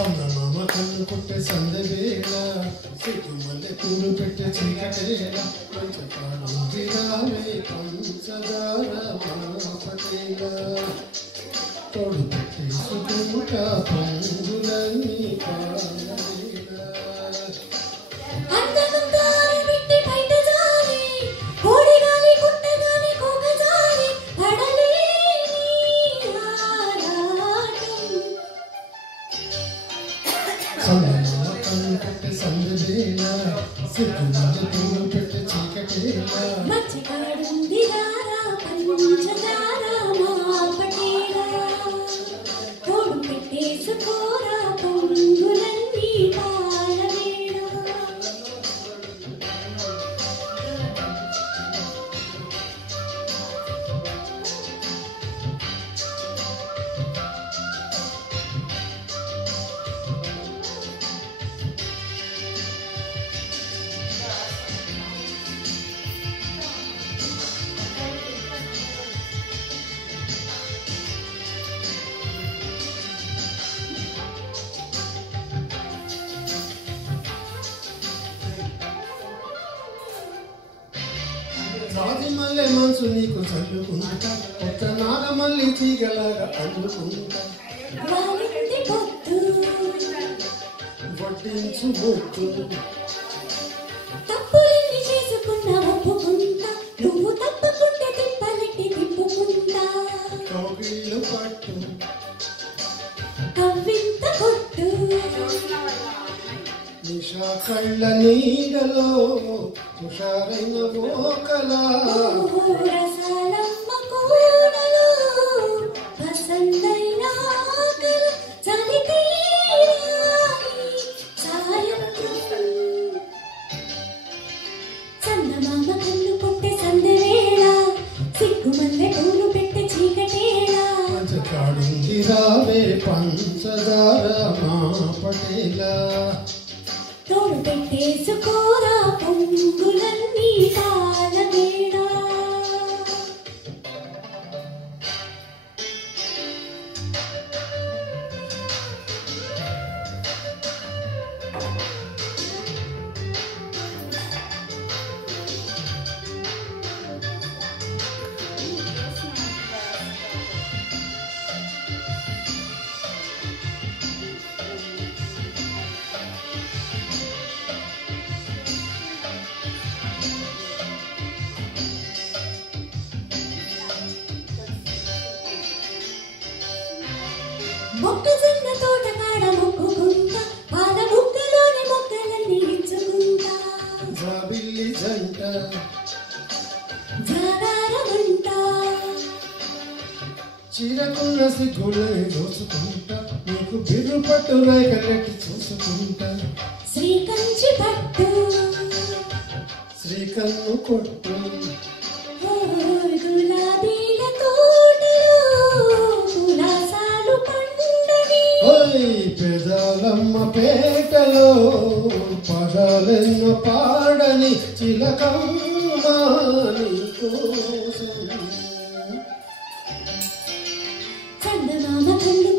చందమామ కన్ను కొట్టే సందవేళ సిగ్గుమల్లె పూలు పెట్టే చీకటేళ పంచకాలం విరామే పంచదార మాపటేళ తోడు పెట్టేసుకుంట పొంగులన్నీ పాలేళ చందమామ కన్ను కొట్టే సందవేళ సిగ్గుమల్లె పూలు పెట్టే చీకటేళ రాతి మల్లె మనసు నీకు చల్లుకుంటా కొత్త నాగమల్లి తీగలాగా అల్లుకుంటా వడ్డించు బొట్టు తప్పులన్నీ చేసుకున్నా ఒప్పుకుంటా నువ్వు తప్పకుంటే తిప్పలెట్టి తిప్పుకుంటా కౌగిళ్ళు పట్టు కవ్వింత కొట్టు నిషా కళ్ళ నీడలో హుషారైన మోకలా రసాలమ్మ కూడలో పసందైన ఆకల చలి తీరాలి సాయంత్రం చందమామ కన్ను కొట్టే సందవేళ సిగ్గుమల్లె పూలు పెట్టే చీకటేళ పంచకాడుంది రావే పంచదార మాపటేళ తోడు పెట్టేసుకోరా పొంగులన్నీ పాలవేళ మొక్కజొన్న తోట కాడ మొక్కుకుంటా పాల ముక్కలోని మొక్కలన్నీ ఇచ్చుకుంటా జాబిల్లి జంట జాగారమంటా చీరకున్న సిగ్గులని దోచుకుంటా నీకు బిర్రు పట్టు రేఖలెట్టి చూసుకుంటా శ్రీకంచి పట్టు శ్రీకన్ను కొట్టు గులాబీల తోటలో కులాసాలు పండని పెదాలమ్మ పేటలో పదాలెన్నో పాడని చిలకమ్మ నీకోసం చందమామ కన్ను